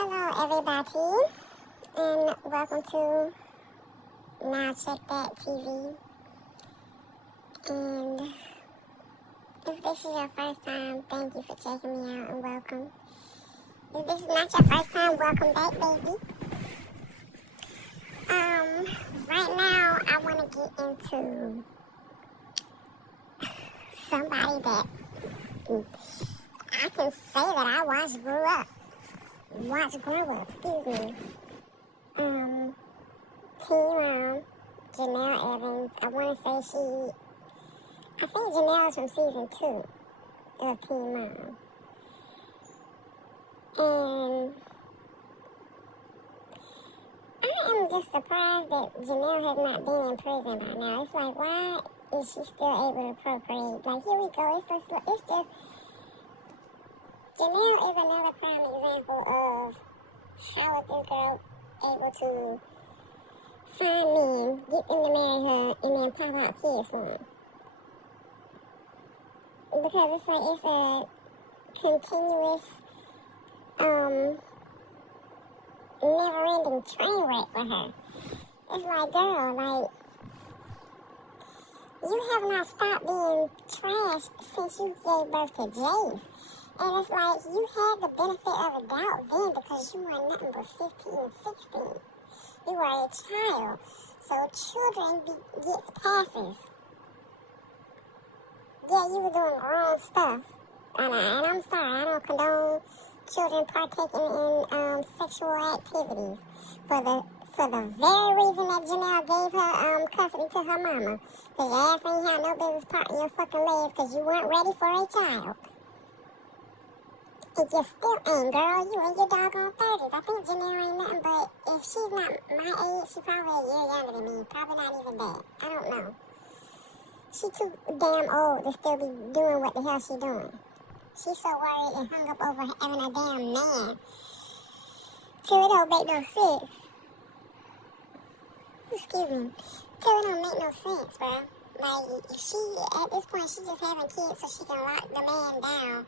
Hello, everybody, and welcome to Now Check That TV. And if this is your first time, thank you for checking me out and welcome. If this is not your first time, welcome back, baby. Right now, I want to get into somebody that I can say that I watched grow up. Excuse me. Teen Janelle Evans. I want to say I think Janelle is from season 2 of Teen Mom. And I am just surprised that Janelle has not been in prison by now. It's like, why is she still able to procreate? Like, here we go. It's just Janelle is another prime example of how is this girl able to find men, get them to marry her, and then pop out kids for them. Because it's a continuous, never-ending train wreck for her. It's like, girl, you have not stopped being trash since you gave birth to Jace. And it's like, you had the benefit of a doubt then because you were nothing but 15 and 16. You were a child. So children gets passes. Yeah, you were doing grown stuff. And I'm sorry, I don't condone children partaking in sexual activities for the very reason that Janelle gave her custody to her mama. Because your ass ain't had no business parting your fucking legs because you weren't ready for a child. And you still ain't, girl. You in your doggone 30s. I think Janelle ain't nothing but, if she's not my age, she's probably a year younger than me. Probably not even that. I don't know. She too damn old to still be doing what the hell she doing. She's so worried and hung up over having a damn man. Till it don't make no sense. Excuse me. Till it don't make no sense, bro. Like, she, at this point, she just having kids so she can lock the man down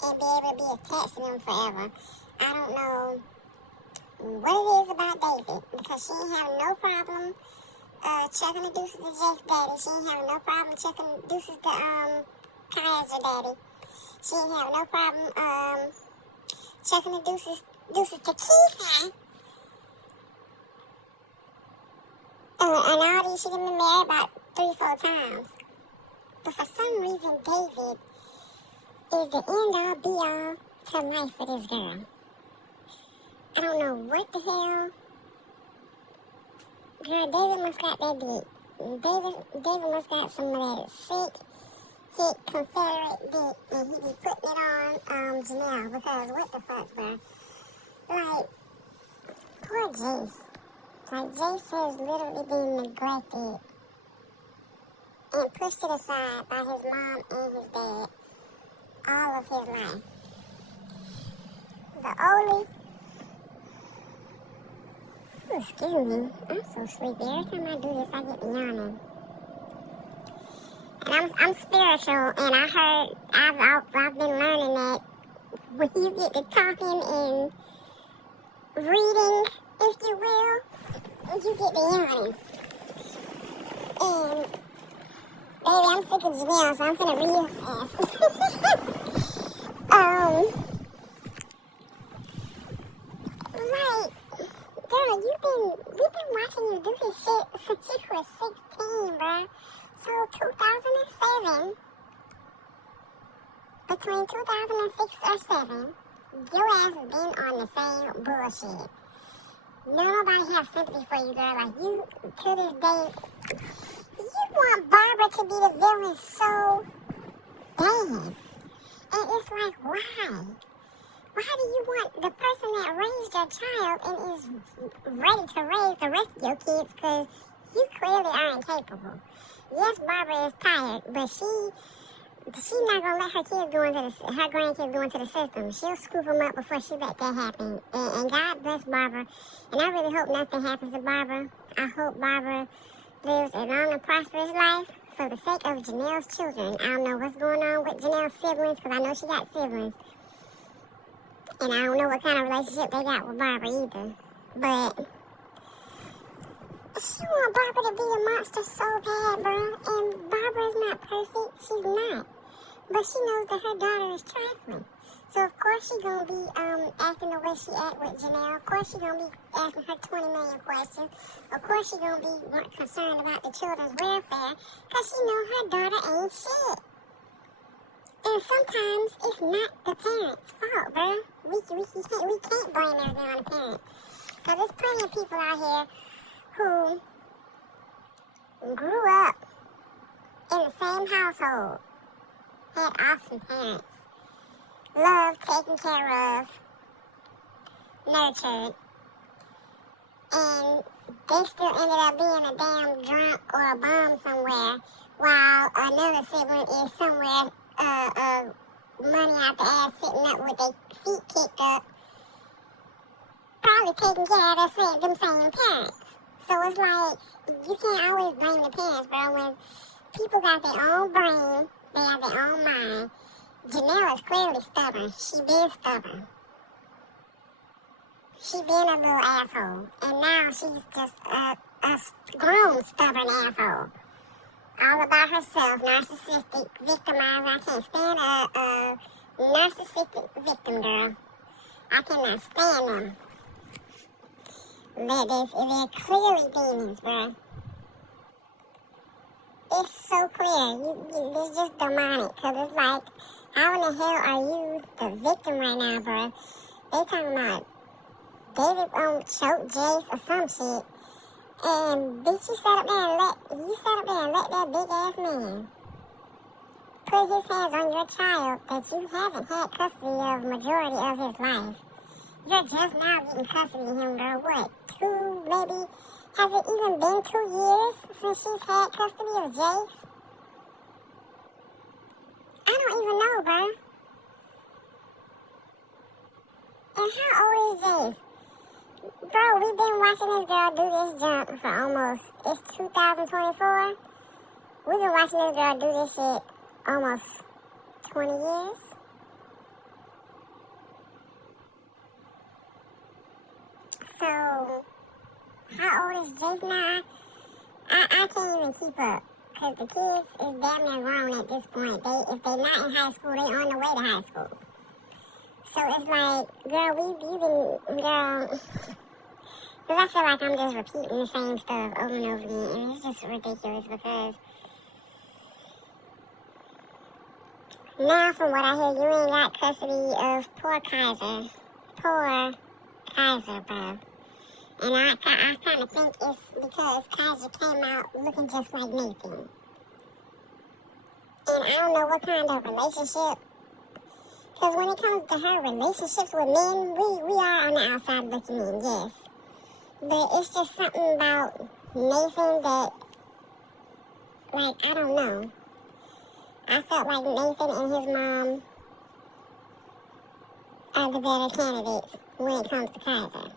and be able to be attached to them forever. I don't know what it is about David, because she ain't having no problem checking the deuces to Jake's daddy. She ain't having no problem checking the deuces to Kaya's daddy. She ain't having no problem checking the deuces to Keith. And all these, she done been married about 3-4 times. But for some reason, David is the end-all, be-all to life for this girl. I don't know what the hell. Girl, David must got that dick. David must got some of that sick, hit Confederate dick, and he be putting it on Janelle, because what the fuck, bro? Like, poor Jace. Like, Jace has literally been neglected and pushed to the side by his mom and his dad all of his life. Excuse me, I'm so sleepy. Every time I do this, I get yawning. And I'm spiritual, and I've been learning that when you get to talking and reading, if you will, you get to yawning. And baby, I'm sick of Janelle, so I'm gonna read fast. Like, girl, we've been watching you do this shit since you were 16, bruh. So 2007, between 2006 or 7, your ass has been on the same bullshit. Nobody have sympathy for you, girl. Like, you, to this day, you want Barbara to be the villain so bad. And it's like, why? Why do you want the person that raised your child and is ready to raise the rest of your kids? Because you clearly are incapable. Yes, Barbara is tired, but she's not gonna let her grandkids go into the system. She'll scoop them up before she let that happen. And God bless Barbara. And I really hope nothing happens to Barbara. I hope Barbara lives a long and prosperous life for the sake of Janelle's children. I don't know what's going on with Janelle's siblings, because I know she got siblings. And I don't know what kind of relationship they got with Barbara either. But she want Barbara to be a monster so bad, bro. And Barbara's not perfect. She's not. But she knows that her daughter is trifling. So of course she gonna be acting the way she act with Janelle. Of course she gonna be asking her 20 million questions. Of course she gonna be concerned about the children's welfare. Cause she know her daughter ain't shit. And sometimes it's not the parents' fault, bro. We can't blame everything on the parents. Cause there's plenty of people out here who grew up in the same household, had awesome parents, loved, taken care of, nurtured, and they still ended up being a damn drunk or a bum somewhere, while another sibling is somewhere, money out the ass, sitting up with their feet kicked up, probably taking care of them same parents. So it's like, you can't always blame the parents, bro. When people got their own brain, they have their own mind. Janelle is clearly stubborn. She been stubborn. She been a little asshole. And now she's just a grown stubborn asshole. All about herself, narcissistic, victimized. I can't stand a narcissistic victim, girl. I cannot stand them. They're clearly demons, bro. It's so clear. It's just demonic. Because it's like, how in the hell are you the victim right now, bro? They talking about David choked Jace or some shit. And bitch, you sat up there and let that big ass man put his hands on your child that you haven't had custody of majority of his life. You're just now getting custody of him, girl. What? Maybe? Has it even been 2 years since she's had custody of Jace? I don't even know, bro. And how old is Jace? Bro, we've been watching this girl do this jump for almost, it's 2024. We've been watching this girl do this shit almost 20 years. So, how old is Jace now? I can't even keep up. Because the kids is damn near grown at this point. If they're not in high school, they on the way to high school. So it's like, girl, girl, because I feel like I'm just repeating the same stuff over and over again, and it's just ridiculous because now from what I hear, you ain't got custody of poor Kaiser. Poor Kaiser, bro. And I kind of think it's because Kaiser came out looking just like Nathan. And I don't know what kind of relationship. Because when it comes to her relationships with men, we are on the outside looking in, yes. But it's just something about Nathan that, like, I don't know. I felt like Nathan and his mom are the better candidates when it comes to Kaiser.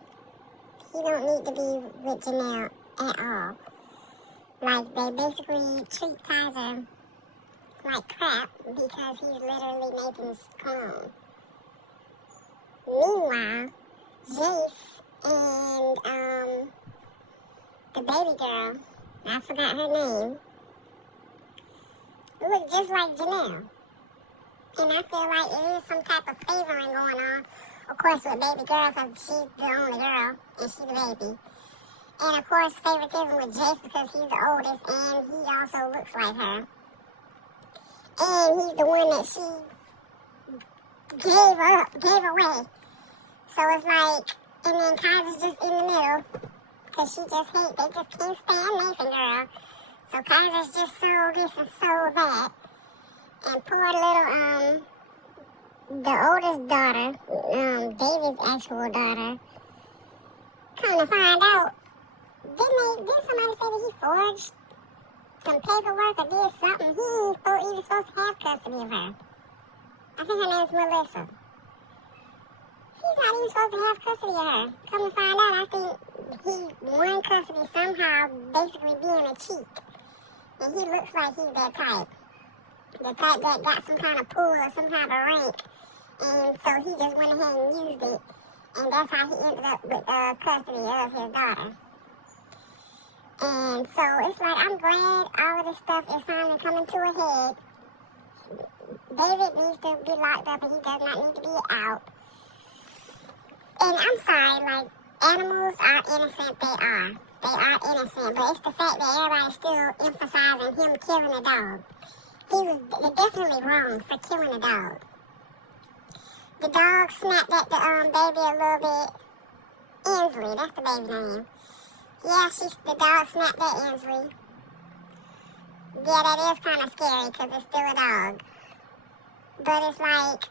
He don't need to be with Janelle at all. Like, they basically treat Kaiser like crap because he's literally Nathan's clone. Meanwhile, Jace and the baby girl, I forgot her name, look just like Janelle. And I feel like there is some type of favoring going on. Of course, with baby girl, because she's the only girl, and she's the baby. And of course, favoritism with Jace because he's the oldest, and he also looks like her. And he's the one that she gave away. So it's like, and then Kaiser's just in the middle, because they just can't stand Nathan, girl. So Kaiser's just so this and so that. And poor little, the oldest daughter, David's actual daughter, come to find out, didn't somebody say that he forged some paperwork or did something? He ain't even supposed to have custody of her. I think her name's Melissa. He's not even supposed to have custody of her. Come to find out, I think he won custody somehow, basically being a cheat. And he looks like he's that type. The type that got some kind of pull or some kind of rank And so he just went ahead and used it. And that's how he ended up with custody of his daughter. And so it's like, I'm glad all of this stuff is finally coming to a head. David needs to be locked up and he does not need to be out. And I'm sorry, like, animals are innocent, they are. They are innocent, but it's the fact that everybody's still emphasizing him killing a dog. He was definitely wrong for killing a dog. The dog snapped at the baby a little bit. Inslee, that's the baby name. Yeah, the dog snapped at Inslee. Yeah, that is kind of scary because it's still a dog. But it's like,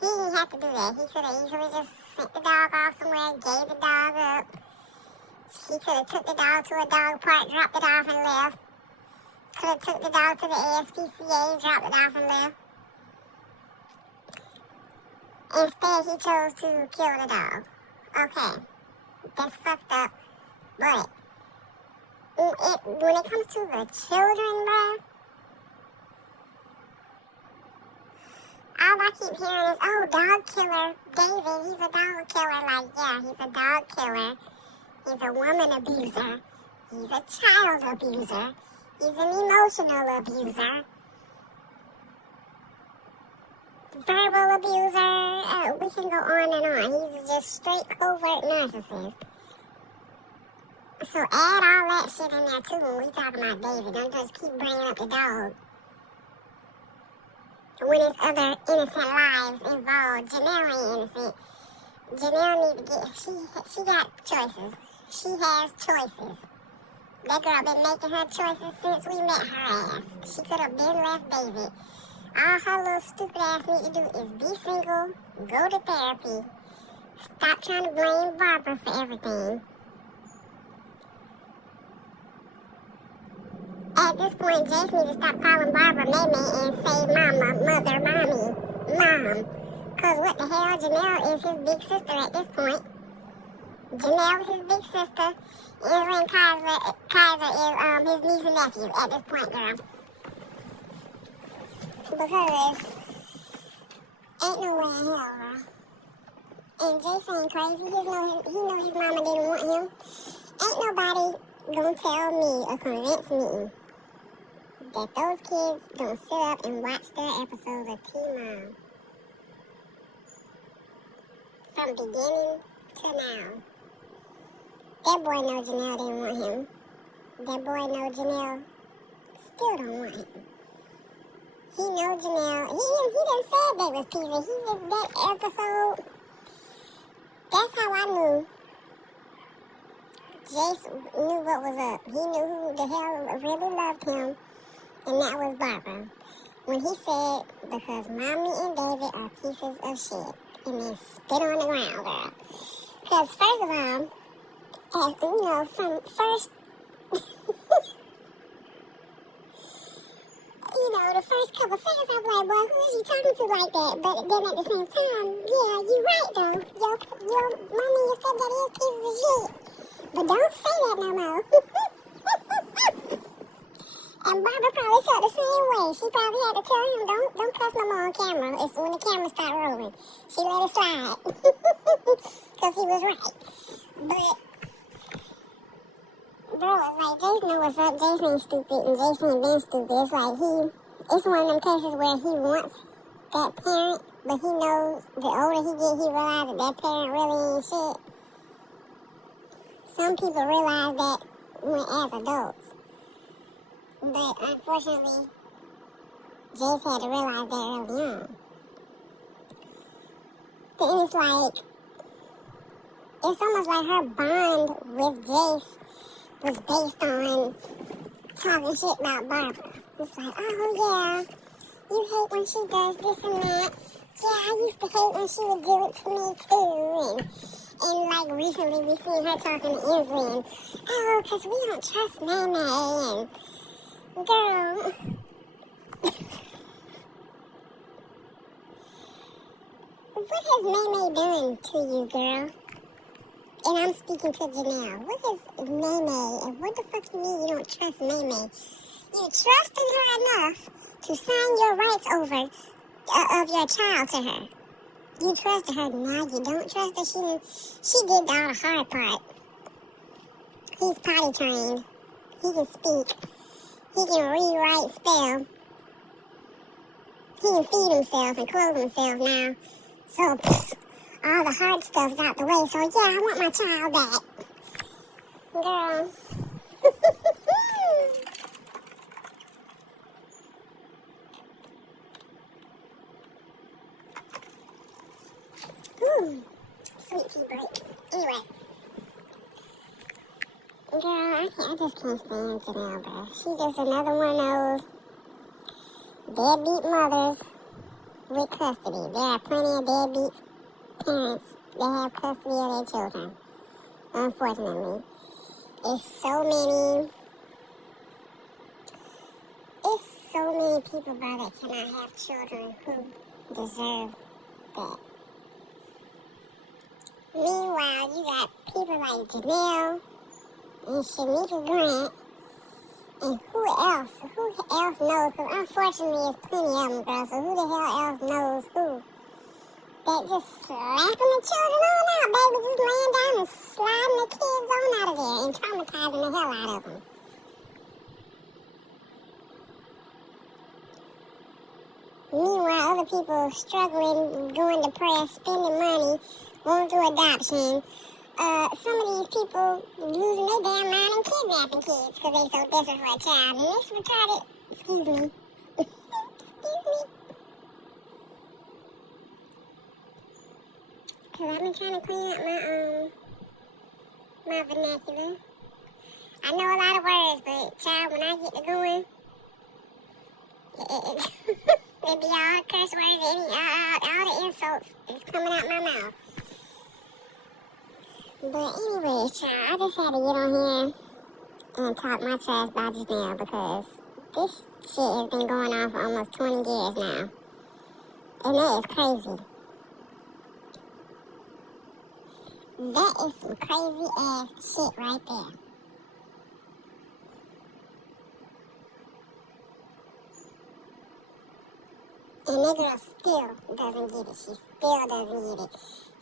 he didn't have to do that. He could have easily just sent the dog off somewhere, gave the dog up. He could have took the dog to a dog park, dropped it off and left. Could have took the dog to the ASPCA, dropped it off and left. Instead, he chose to kill the dog. Okay, that's fucked up. But when it comes to the children, bruh, all I keep hearing is, oh, dog killer, David, he's a dog killer. Like, yeah, he's a dog killer. He's a woman abuser. He's a child abuser. He's an emotional abuser. Verbal abuser. We can go on and on. He's just straight covert narcissist. So add all that shit in there too when we talk about David. Don't just keep bringing up the dog. When there's other innocent lives involved, Janelle ain't innocent. Janelle need to get, she got choices. She has choices. That girl been making her choices since we met her ass. She could have been left David. All her little stupid ass need to do is be single, go to therapy, stop trying to blame Barbara for everything. At this point, Jace needs to stop calling Barbara Maymay and say mama, mother, mommy, mom. Because what the hell, Janelle is his big sister at this point. Janelle is his big sister. Evelyn Kaiser is his niece and nephew at this point, girl. Because ain't no way in hell, girl. And Jace ain't crazy. He know his mama didn't want him. Ain't nobody gonna tell me or convince me that those kids don't sit up and watch their episodes of T-Mom from beginning to now. That boy know Janelle didn't want him. That boy know Janelle still don't want him. He know Janelle. He done said they was peasy. He just, that episode, that's how I knew Jace knew what was up. He knew who the hell really loved him, and that was Barbara. When he said, because Mommy and David are pieces of shit, and then spit on the ground, girl. Because first of all, from first, the first couple seconds, I'm like, boy, who is you talking to like that? But then at the same time, yeah, you right, though. Your mommy and stepdaddy is pieces of shit. But don't say that no more. And Barbara probably felt the same way. She probably had to tell him, don't cuss no more on camera. It's when the camera started rolling. She let it slide. Because he was right. But bro, it's like, Jace know what's up. Jace ain't stupid, and Jace ain't been stupid. It's like it's one of them cases where he wants that parent, but he knows the older he gets, he realizes that parent really ain't shit. Some people realize that as adults. But unfortunately, Jace had to realize that early on. And it's like, it's almost like her bond with Jace was based on talking shit about Barbara. It's like, oh yeah, you hate when she does this and that. Yeah, I used to hate when she would do it to me too. And like recently we seen her talking to Inslee and, oh, because we don't trust Maymay. And girl, what has Maymay done to you, girl? And I'm speaking to Janelle. What is Maymay? And what the fuck you mean you don't trust Maymay? You trusted her enough to sign your rights over of your child to her. You trusted her, now you don't trust her. She did all the hard part. He's potty trained. He can speak. He can read, write, spell. He can feed himself and clothe himself now. So, all the hard stuff's out the way. So, yeah, I want my child back. Girl. Sweet tea break. Anyway. Girl, I just can't stand Janelle, bro. She's just another one of those deadbeat mothers with custody. There are plenty of deadbeat parents that have custody of their children. Unfortunately. It's so many people, bro, that cannot have children who deserve that. Meanwhile, you got people like Janelle and Shanika Grant, and who else knows, because unfortunately there's plenty of them, girl, so who the hell else knows who, that just slapping the children on out, baby, just laying down and sliding the kids on out of there and traumatizing the hell out of them. Meanwhile, other people struggling, going to prayer, spending money, going through adoption. Some of these people losing their damn mind and kidnapping kids because they so desperate for a child. And this retarded, excuse me. Because I've been trying to clean up my vernacular. I know a lot of words, but child, when I get to going, it be all curse words, all the insults is coming out my mouth. But anyways, child, I just had to get on here and talk my trash about Janelle because this shit has been going on for almost 20 years now. And that is crazy. That is some crazy ass shit right there. And that girl still doesn't get it. She still doesn't get it.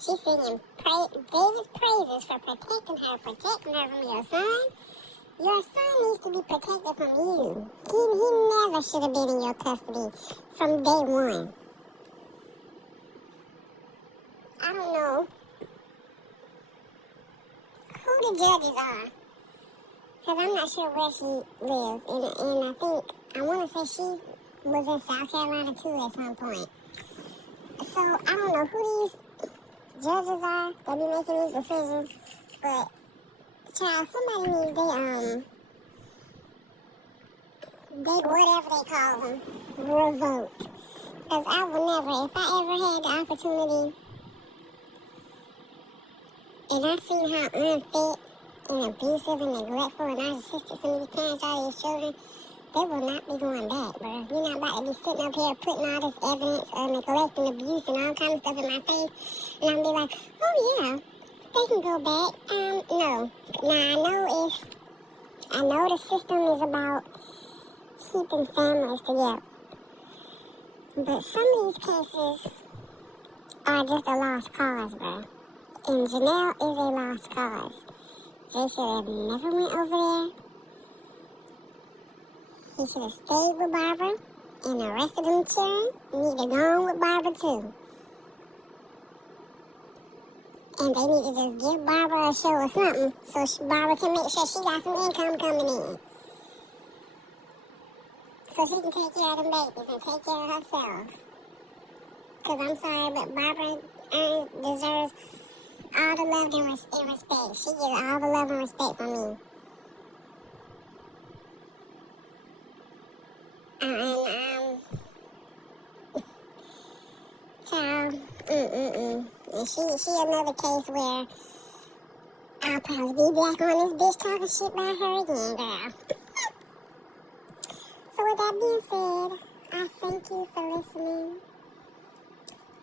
She's singing David's praises for protecting her from your son. Your son needs to be protected from you. He never should have been in your custody from day one. I don't know who the judges are, because I'm not sure where she lives. And I want to say she was in South Carolina too at some point. So I don't know who these judges are that be making these decisions, but child, somebody needs they whatever they call them, revoked. Because I would never, if I ever had the opportunity, and I seen how unfit and abusive and neglectful and narcissistic some of these parents are to these children, they will not be going back, bro. You're not about to be sitting up here putting all this evidence of neglect and abuse and all kinds of stuff in my face, and I'm be like, oh yeah, they can go back. No. Now I know the system is about keeping families together, but some of these cases are just a lost cause, bro. And Janelle is a lost cause. They should have never went over there. He should have stayed with Barbara, and the rest of them children need to go on with Barbara too. And they need to just give Barbara a show or something so Barbara can make sure she got some income coming in. So she can take care of them babies and take care of herself. Because I'm sorry, but Barbara deserves all the love and respect. She gets all the love and respect from me. Child, And she another case where I'll probably be back on this bitch talking shit about her again, girl. So with that being said, I thank you for listening.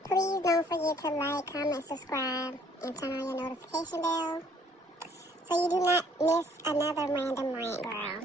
Please don't forget to like, comment, subscribe, and turn on your notification bell so you do not miss another random rant, girl.